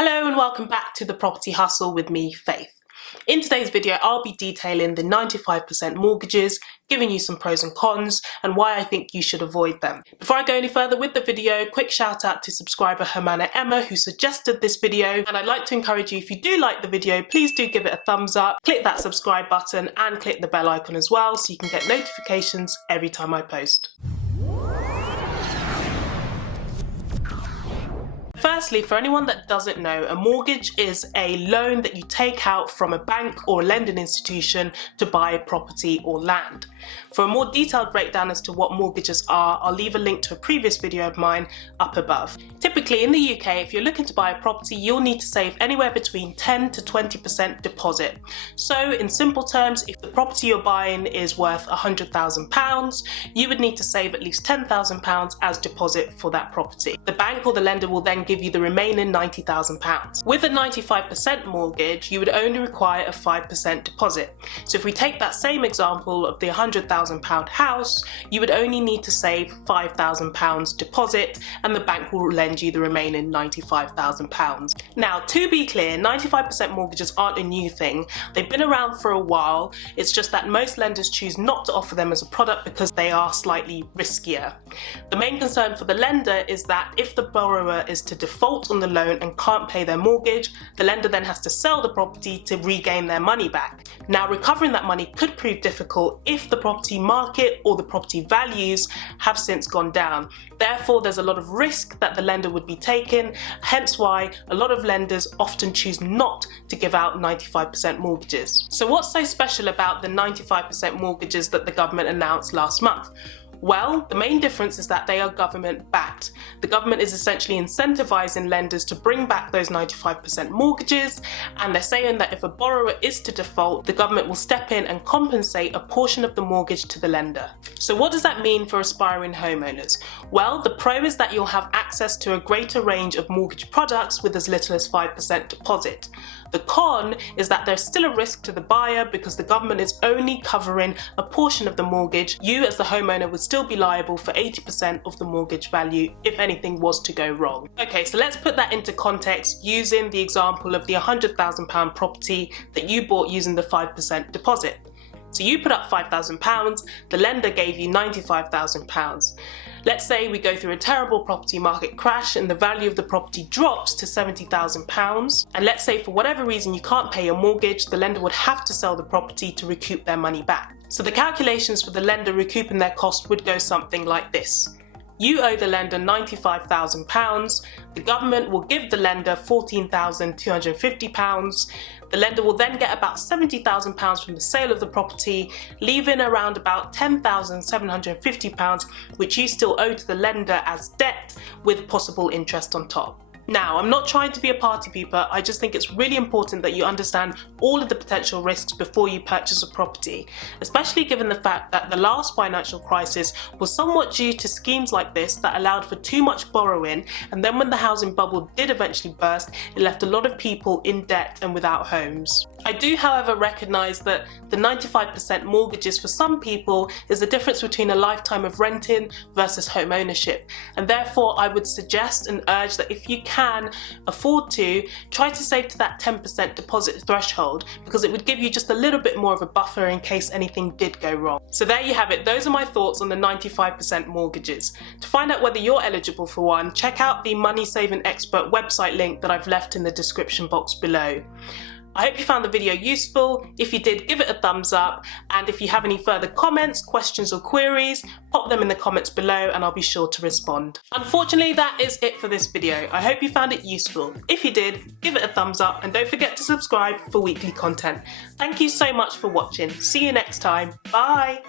Hello and welcome back to The Property Hustle with me, Faith. In today's video, I'll be detailing the 95% mortgages, giving you some pros and cons, and why I think you should avoid them. Before I go any further with the video, quick shout out to subscriber Hermana Emma who suggested this video, and I'd like to encourage you, if you do like the video, please do give it a thumbs up, click that subscribe button and click the bell icon as well so you can get notifications every time I post. Firstly, for anyone that doesn't know, a mortgage is a loan that you take out from a bank or a lending institution to buy a property or land. For a more detailed breakdown as to what mortgages are, I'll leave a link to a previous video of mine up above. Typically in the UK, if you're looking to buy a property, you'll need to save anywhere between 10 to 20% deposit. So in simple terms, if the property you're buying is worth £100,000, you would need to save at least £10,000 as deposit for that property. The bank or the lender will then give you the remaining £90,000. With a 95% mortgage, you would only require a 5% deposit. So if we take that same example of the £100,000 house, you would only need to save £5,000 deposit and the bank will lend you the remaining £95,000. Now, to be clear, 95% mortgages aren't a new thing. They've been around for a while. It's just that most lenders choose not to offer them as a product because they are slightly riskier. The main concern for the lender is that if the borrower is to default on the loan and can't pay their mortgage, the lender then has to sell the property to regain their money back. Now, recovering that money could prove difficult if the property market or the property values have since gone down. Therefore, there's a lot of risk that the lender would be taking, hence why a lot of lenders often choose not to give out 95% mortgages. So what's so special about the 95% mortgages that the government announced last month? Well, the main difference is that they are government backed. The government is essentially incentivizing lenders to bring back those 95% mortgages, and they're saying that if a borrower is to default, the government will step in and compensate a portion of the mortgage to the lender. So what does that mean for aspiring homeowners? Well, the pro is that you'll have access to a greater range of mortgage products with as little as 5% deposit. The con is that there's still a risk to the buyer because the government is only covering a portion of the mortgage. You as the homeowner would still be liable for 80% of the mortgage value if anything was to go wrong. Okay, so let's put that into context using the example of the £100,000 property that you bought using the 5% deposit. So you put up £5,000, the lender gave you £95,000. Let's say we go through a terrible property market crash and the value of the property drops to £70,000. And let's say for whatever reason you can't pay your mortgage, the lender would have to sell the property to recoup their money back. So the calculations for the lender recouping their cost would go something like this. You owe the lender £95,000, the government will give the lender £14,250, the lender will then get about £70,000 from the sale of the property, leaving around about £10,750 which you still owe to the lender as debt with possible interest on top. Now, I'm not trying to be a party pooper, I just think it's really important that you understand all of the potential risks before you purchase a property, especially given the fact that the last financial crisis was somewhat due to schemes like this that allowed for too much borrowing, and then when the housing bubble did eventually burst, it left a lot of people in debt and without homes. I do, however, recognise that the 95% mortgages for some people is the difference between a lifetime of renting versus home ownership, and therefore I would suggest and urge that if you can afford to, try to save to that 10% deposit threshold because it would give you just a little bit more of a buffer in case anything did go wrong. So there you have it, those are my thoughts on the 95% mortgages. To find out whether you're eligible for one, check out the Money Saving Expert website link that I've left in the description box below. I hope you found the video useful. If you did, give it a thumbs up, and if you have any further comments, questions or queries, pop them in the comments below and I'll be sure to respond. Unfortunately, that is it for this video. I hope you found it useful. If you did, give it a thumbs up and don't forget to subscribe for weekly content. Thank you so much for watching. See you next time. Bye!